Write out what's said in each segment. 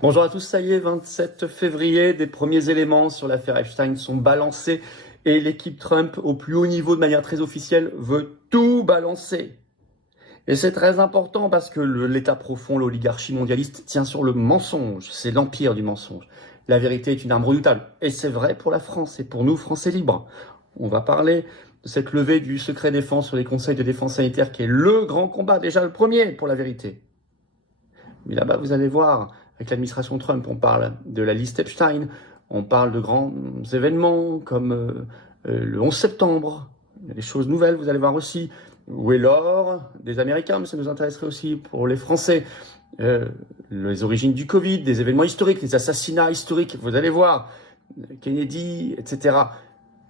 Bonjour à tous, ça y est, 27 février, des premiers éléments sur l'affaire Epstein sont balancés et l'équipe Trump, au plus haut niveau de manière très officielle, veut tout balancer. Et c'est très important parce que l'État profond, l'oligarchie mondialiste tient sur le mensonge, c'est l'empire du mensonge. La vérité est une arme redoutable et c'est vrai pour la France et pour nous, Français libres. On va parler de cette levée du secret défense sur les conseils de défense sanitaire qui est le grand combat, déjà le premier pour la vérité. Mais là-bas, vous allez voir, avec l'administration Trump, on parle de la liste Epstein, on parle de grands événements comme le 11 septembre, il y a des choses nouvelles, vous allez voir aussi. Où est l'or des Américains? Mais ça nous intéresserait aussi pour les Français. Les origines du Covid, des événements historiques, les assassinats historiques, vous allez voir, Kennedy, etc.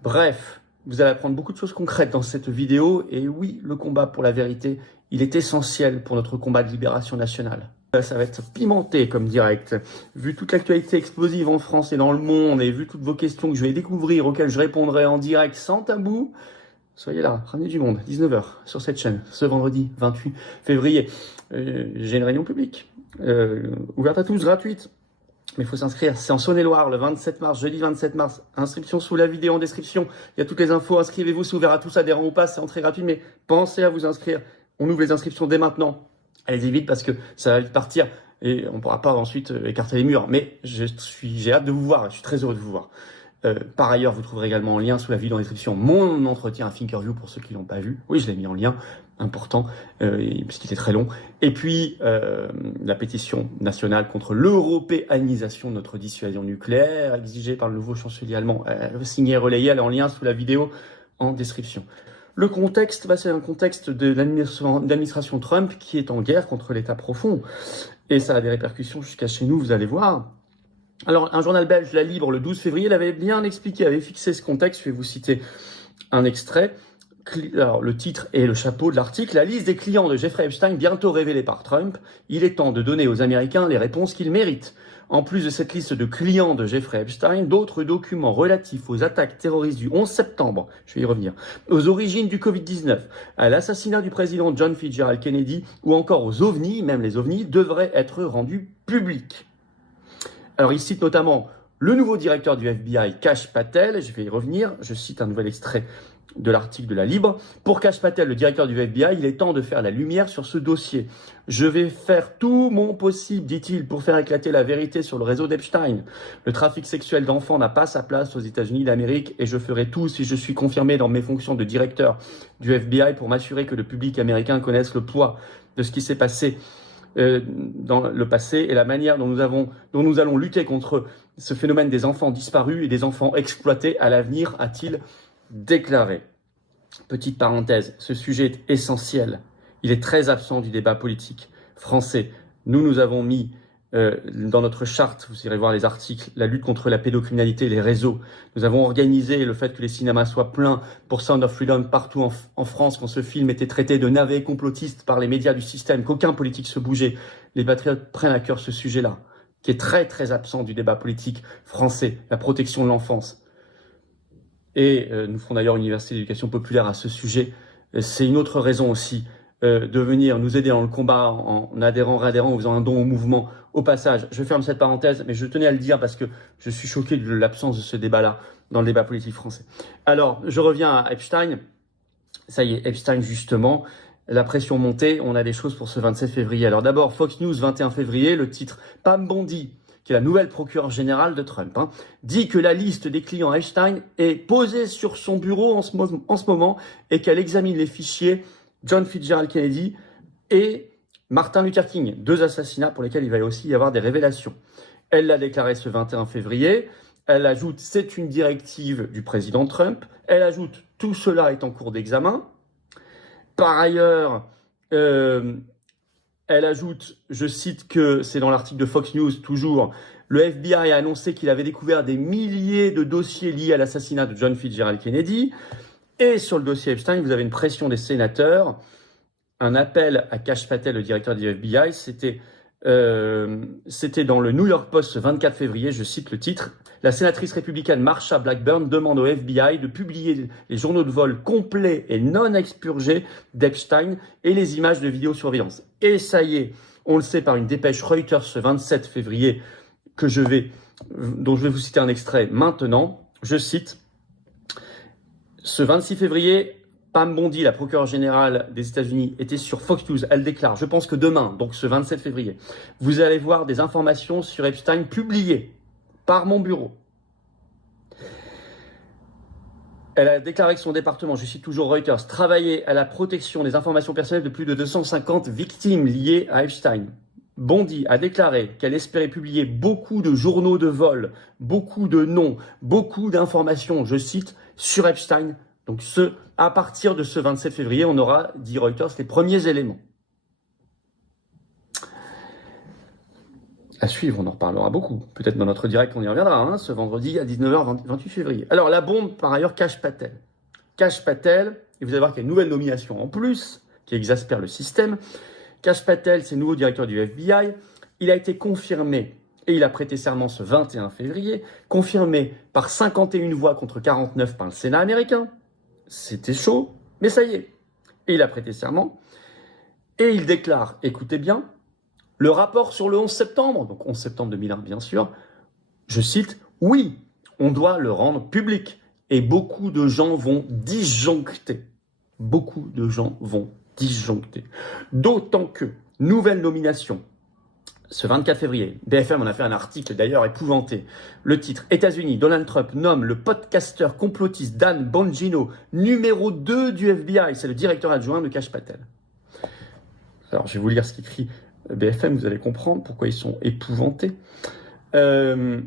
Bref, vous allez apprendre beaucoup de choses concrètes dans cette vidéo. Et oui, le combat pour la vérité, il est essentiel pour notre combat de libération nationale. Ça va être pimenté comme direct. Vu toute l'actualité explosive en France et dans le monde, et vu toutes vos questions que je vais découvrir, auxquelles je répondrai en direct sans tabou, soyez là, ramenez du monde, 19h, sur cette chaîne, ce vendredi 28 février. J'ai une réunion publique, ouverte à tous, gratuite. Mais il faut s'inscrire, c'est en Saône-et-Loire, le 27 mars, jeudi 27 mars. Inscription sous la vidéo en description. Il y a toutes les infos, inscrivez-vous, c'est ouvert à tous, adhérents ou pas, c'est entrée gratuite. Mais pensez à vous inscrire. On ouvre les inscriptions dès maintenant. Allez-y vite parce que ça va vite partir et on ne pourra pas ensuite écarter les murs. Mais j'ai hâte de vous voir, je suis très heureux de vous voir. Par ailleurs, vous trouverez également en lien sous la vidéo en description mon entretien à Thinkerview pour ceux qui l'ont pas vu. Oui, je l'ai mis en lien, important, puisqu'il est très long. Et puis, la pétition nationale contre l'européanisation de notre dissuasion nucléaire, exigée par le nouveau chancelier allemand, signée et relayée, elle est en lien sous la vidéo en description. Le contexte, c'est un contexte de l'administration Trump qui est en guerre contre l'État profond. Et ça a des répercussions jusqu'à chez nous, vous allez voir. Alors, un journal belge, La Libre, le 12 février, l'avait bien expliqué, avait fixé ce contexte. Je vais vous citer un extrait. Alors, le titre et le chapeau de l'article. La liste des clients de Jeffrey Epstein, bientôt révélée par Trump. Il est temps de donner aux Américains les réponses qu'ils méritent. En plus de cette liste de clients de Jeffrey Epstein, d'autres documents relatifs aux attaques terroristes du 11 septembre, je vais y revenir, aux origines du Covid-19, à l'assassinat du président John Fitzgerald Kennedy ou encore aux ovnis, même les ovnis, devraient être rendus publics. Alors, il cite notamment le nouveau directeur du FBI, Kash Patel, je vais y revenir, je cite un nouvel extrait de l'article de La Libre. Pour Kash Patel, le directeur du FBI, il est temps de faire la lumière sur ce dossier. Je vais faire tout mon possible, dit-il, pour faire éclater la vérité sur le réseau d'Epstein. Le trafic sexuel d'enfants n'a pas sa place aux États-Unis d'Amérique et je ferai tout si je suis confirmé dans mes fonctions de directeur du FBI pour m'assurer que le public américain connaisse le poids de ce qui s'est passé dans le passé et la manière dont nous allons lutter contre ce phénomène des enfants disparus et des enfants exploités à l'avenir, a-t-il déclaré. Petite parenthèse, ce sujet est essentiel. Il est très absent du débat politique français. Nous avons mis dans notre charte, vous irez voir les articles, la lutte contre la pédocriminalité et les réseaux. Nous avons organisé le fait que les cinémas soient pleins pour Sound of Freedom partout en France quand ce film était traité de navet complotiste par les médias du système, qu'aucun politique se bougeait. Les patriotes prennent à cœur ce sujet-là, qui est très très absent du débat politique français, la protection de l'enfance. Et nous ferons d'ailleurs une université d'éducation populaire à ce sujet. C'est une autre raison aussi de venir nous aider dans le combat en adhérant, réadhérant, en faisant un don au mouvement. Au passage, je ferme cette parenthèse, mais je tenais à le dire parce que je suis choqué de l'absence de ce débat-là dans le débat politique français. Alors, je reviens à Epstein. Ça y est, Epstein justement, la pression montée, on a des choses pour ce 27 février. Alors d'abord, Fox News, 21 février, le titre « Pam Bondi », qui est la nouvelle procureure générale de Trump, dit que la liste des clients Epstein est posée sur son bureau en ce moment et qu'elle examine les fichiers John Fitzgerald Kennedy et Martin Luther King, 2 assassinats pour lesquels il va aussi y avoir des révélations. Elle l'a déclaré ce 21 février. Elle ajoute, c'est une directive du président Trump. Elle ajoute, tout cela est en cours d'examen. Par ailleurs, elle ajoute, je cite que c'est dans l'article de Fox News toujours, le FBI a annoncé qu'il avait découvert des milliers de dossiers liés à l'assassinat de John Fitzgerald Kennedy. Et sur le dossier Epstein, vous avez une pression des sénateurs, un appel à Kash Patel, le directeur du FBI. C'était dans le New York Post ce 24 février, je cite le titre. La sénatrice républicaine Marsha Blackburn demande au FBI de publier les journaux de vol complets et non expurgés d'Epstein et les images de vidéosurveillance. Et ça y est, On le sait par une dépêche Reuters ce 27 février dont je vais vous citer un extrait maintenant. Je cite, ce 26 février, Pam Bondi, la procureure générale des États-Unis, était sur Fox News. Elle déclare, je pense que demain, donc ce 27 février, vous allez voir des informations sur Epstein publiées par mon bureau. Elle a déclaré que son département, je cite toujours Reuters, travaillait à la protection des informations personnelles de plus de 250 victimes liées à Epstein. Bondi a déclaré qu'elle espérait publier beaucoup de journaux de vol, beaucoup de noms, beaucoup d'informations, je cite, sur Epstein. Donc à partir de ce 27 février, on aura, dit Reuters, les premiers éléments. À suivre, on en reparlera beaucoup. Peut-être dans notre direct, on y reviendra, ce vendredi à 19h, 28 février. Alors, la bombe, par ailleurs, Kash Patel. Kash Patel, et vous allez voir qu'il y a une nouvelle nomination en plus, qui exaspère le système. Kash Patel, c'est le nouveau directeur du FBI. Il a été confirmé, et il a prêté serment ce 21 février, confirmé par 51 voix contre 49 par le Sénat américain. C'était chaud, mais ça y est. Et il a prêté serment, et il déclare, écoutez bien, le rapport sur le 11 septembre, donc 11 septembre 2001 bien sûr, je cite, oui, on doit le rendre public. Et beaucoup de gens vont disjoncter. Beaucoup de gens vont disjoncter. D'autant que, nouvelle nomination, ce 24 février, BFM en a fait un article d'ailleurs épouvanté. Le titre, États-Unis, Donald Trump nomme le podcasteur complotiste Dan Bongino numéro 2 du FBI. C'est le directeur adjoint de Kash Patel. Alors, je vais vous lire ce qu'écrit BFM, vous allez comprendre pourquoi ils sont épouvantés. Je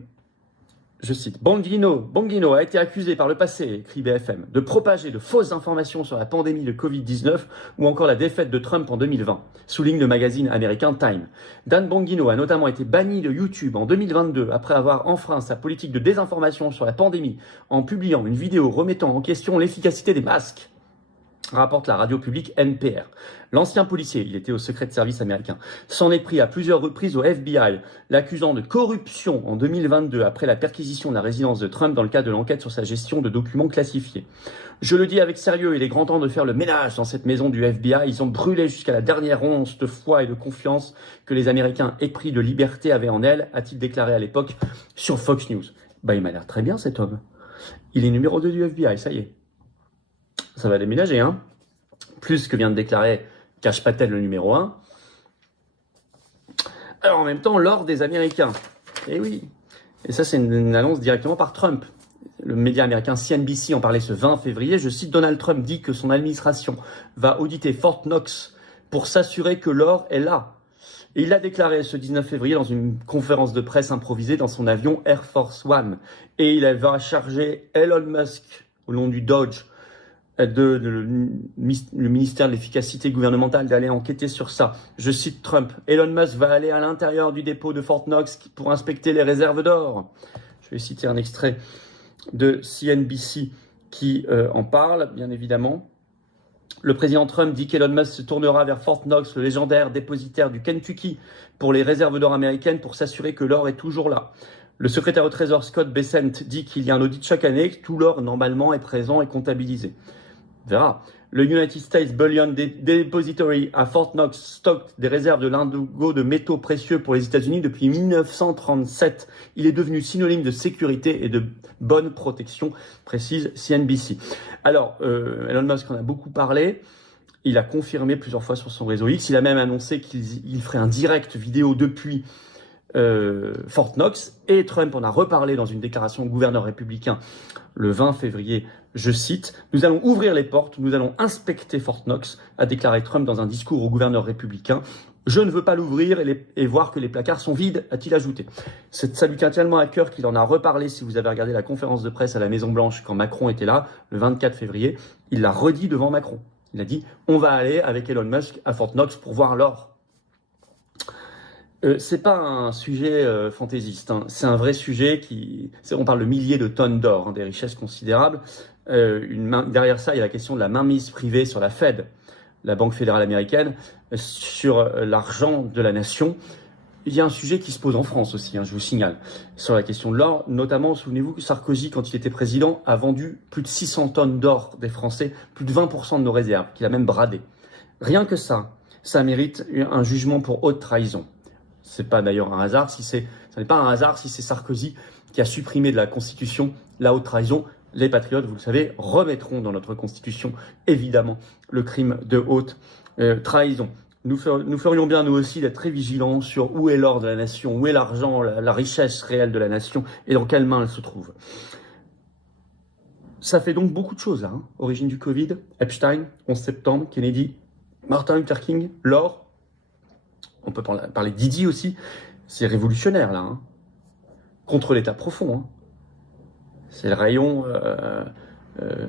cite, Bongino a été accusé par le passé, écrit BFM, de propager de fausses informations sur la pandémie de Covid-19 ou encore la défaite de Trump en 2020, souligne le magazine américain Time. Dan Bongino a notamment été banni de YouTube en 2022 après avoir enfreint sa politique de désinformation sur la pandémie en publiant une vidéo remettant en question l'efficacité des masques, rapporte la radio publique NPR. L'ancien policier, il était au secret de service américain, s'en est pris à plusieurs reprises au FBI, l'accusant de corruption en 2022 après la perquisition de la résidence de Trump dans le cadre de l'enquête sur sa gestion de documents classifiés. Je le dis avec sérieux, il est grand temps de faire le ménage dans cette maison du FBI. Ils ont brûlé jusqu'à la dernière once de foi et de confiance que les Américains épris de liberté avaient en elle, a-t-il déclaré à l'époque sur Fox News. Il m'a l'air très bien cet homme. Il est numéro 2 du FBI, ça y est. Ça va déménager, Plus que vient de déclarer Kash Patel le numéro 1. Alors en même temps, l'or des Américains. Eh oui. Et ça, c'est une annonce directement par Trump. Le média américain CNBC en parlait ce 20 février. Je cite, Donald Trump dit que son administration va auditer Fort Knox pour s'assurer que l'or est là. Et il l'a déclaré ce 19 février dans une conférence de presse improvisée dans son avion Air Force One. Et il va charger Elon Musk, au nom du Dodge, le ministère de l'efficacité gouvernementale, d'aller enquêter sur ça. Je cite Trump, Elon Musk va aller à l'intérieur du dépôt de Fort Knox pour inspecter les réserves d'or. Je vais citer un extrait de CNBC qui en parle, bien évidemment. Le président Trump dit qu'Elon Musk se tournera vers Fort Knox, le légendaire dépositaire du Kentucky, pour les réserves d'or américaines pour s'assurer que l'or est toujours là. Le secrétaire au Trésor Scott Bessent dit qu'il y a un audit chaque année, que tout l'or normalement est présent et comptabilisé. On verra. Le United States Bullion Depository à Fort Knox stocke des réserves de lingots de métaux précieux pour les États-Unis depuis 1937. Il est devenu synonyme de sécurité et de bonne protection, précise CNBC. Alors, Elon Musk en a beaucoup parlé. Il a confirmé plusieurs fois sur son réseau X. Il a même annoncé qu'il ferait un direct vidéo depuis Fort Knox. Et Trump en a reparlé dans une déclaration au gouverneur républicain le 20 février. Je cite, « Nous allons ouvrir les portes, nous allons inspecter Fort Knox », a déclaré Trump dans un discours au gouverneur républicain. « Je ne veux pas l'ouvrir et voir que les placards sont vides », a-t-il ajouté. Ça lui tient tellement à cœur qu'il en a reparlé, si vous avez regardé la conférence de presse à la Maison-Blanche quand Macron était là, le 24 février. Il l'a redit devant Macron. Il a dit « On va aller avec Elon Musk à Fort Knox pour voir l'or ». C'est pas un sujet fantaisiste, c'est un vrai sujet on parle de milliers de tonnes d'or, des richesses considérables. Derrière ça, il y a la question de la mainmise privée sur la Fed, la Banque fédérale américaine, sur l'argent de la nation. Il y a un sujet qui se pose en France aussi, je vous signale, sur la question de l'or. Notamment, souvenez-vous que Sarkozy, quand il était président, a vendu plus de 600 tonnes d'or des Français, plus de 20% de nos réserves, qu'il a même bradé. Rien que ça. ça mérite un jugement pour haute trahison. C'est pas d'ailleurs un hasard ce n'est pas un hasard si c'est Sarkozy qui a supprimé de la Constitution la haute trahison. Les patriotes, vous le savez, remettront dans notre Constitution, évidemment, le crime de haute trahison. Nous ferions bien, nous aussi, d'être très vigilants sur où est l'or de la nation, où est l'argent, la richesse réelle de la nation, et dans quelles mains elle se trouve. Ça fait donc beaucoup de choses, là. Origine du Covid, Epstein, 11 septembre, Kennedy, Martin Luther King, l'or. On peut parler Didi aussi. C'est révolutionnaire, là. Contre l'état profond. C'est le rayon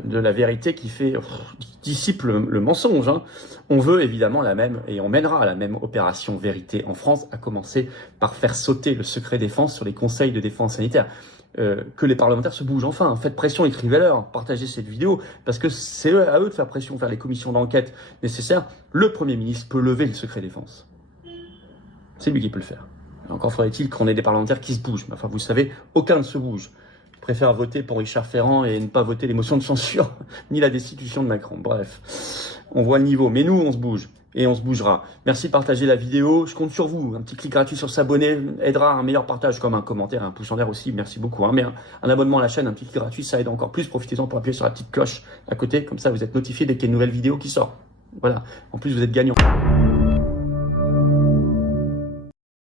de la vérité qui dissipe le mensonge. On veut évidemment la même, et on mènera la même opération vérité en France, à commencer par faire sauter le secret défense sur les conseils de défense sanitaire. Que les parlementaires se bougent enfin. Faites pression, écrivez-leur, partagez cette vidéo, parce que c'est à eux de faire pression, faire les commissions d'enquête nécessaires. Le Premier ministre peut lever le secret défense. C'est lui qui peut le faire. Encore faudrait-il qu'on ait des parlementaires qui se bougent. Enfin, vous savez, aucun ne se bouge. Je préfère voter pour Richard Ferrand et ne pas voter les motions de censure, ni la destitution de Macron. Bref, on voit le niveau. Mais nous, on se bouge. Et on se bougera. Merci de partager la vidéo. Je compte sur vous. Un petit clic gratuit sur s'abonner aidera à un meilleur partage, comme un commentaire, un pouce en l'air aussi. Merci beaucoup. Mais un abonnement à la chaîne, un petit clic gratuit, ça aide encore plus. Profitez-en pour appuyer sur la petite cloche à côté. Comme ça, vous êtes notifié dès qu'il y a une nouvelle vidéo qui sort. Voilà. En plus, vous êtes gagnant.